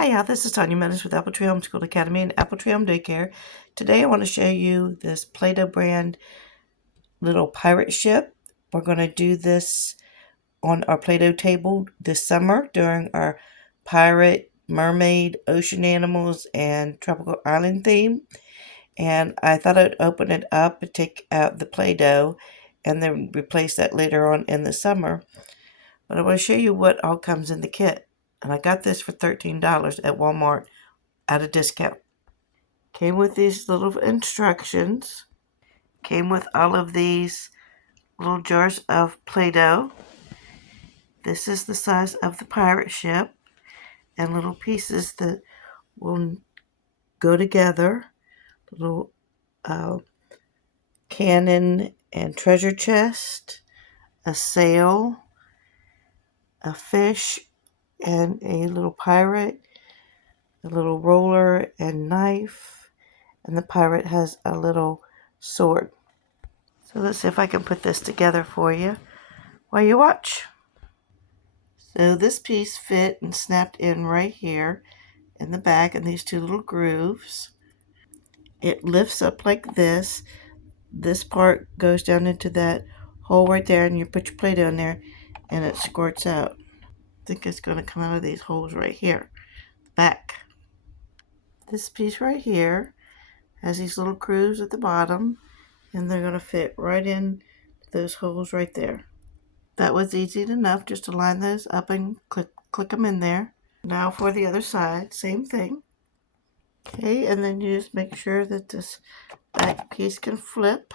Hiya, this is Tanya Menace with Apple Tree Homeschool Academy and Apple Tree Home Daycare. Today I want to show you this Play-Doh brand little pirate ship. We're going to do this on our Play-Doh table this summer during our pirate, mermaid, ocean animals, and tropical island theme. And I thought I'd open it up and take out the Play-Doh and then replace that later on in the summer. But I want to show you what all comes in the kit. And I got this for $13 at Walmart at a discount. Came with these little instructions. Came with all of these little jars of Play-Doh. This is the size of the pirate ship and little pieces that will go together. Little cannon and treasure chest, a sail, a fish and a little pirate, a little roller and knife, and the pirate has a little sword. So let's see if I can put this together for you while you watch. So this piece fit and snapped in right here in the back in these two little grooves. It lifts up like this. This part goes down into that hole right there, and you put your Play-Doh in there and it squirts out. I think it's going to come out of these holes right here, back. This piece right here has these little grooves at the bottom, and they're going to fit right in those holes right there. That was easy enough, just to line those up and click them in there. Now for the other side, same thing. Okay, and then you just make sure that this back piece can flip.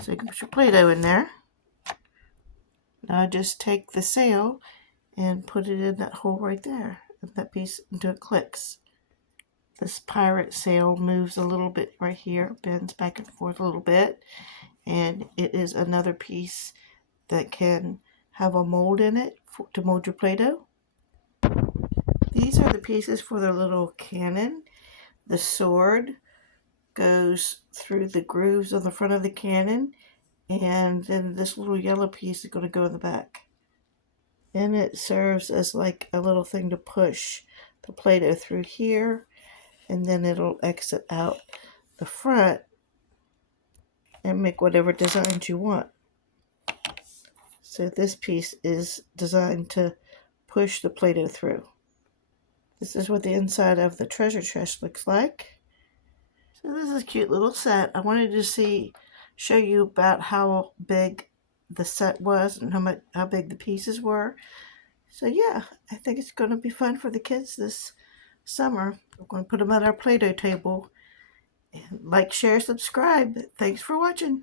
So you can put your Play-Doh in there. Now just take the sail and put it in that hole right there, and that piece until it clicks. This pirate sail moves a little bit right here, bends back and forth a little bit, and it is another piece that can have a mold in it to mold your Play-Doh. These are the pieces for the little cannon. The sword goes through the grooves on the front of the cannon, and then this little yellow piece is going to go in the back. And it serves as like a little thing to push the Play-Doh through here, and then it'll exit out the front and make whatever designs you want. So this piece is designed to push the Play-Doh through. This is what the inside of the treasure chest looks like. So this is a cute little set. I wanted to show you about how big the set was and how big the pieces were. So yeah, I think it's going to be fun for the kids this summer. We're going to put them at our Play-Doh table. And like, share, subscribe. Thanks for watching.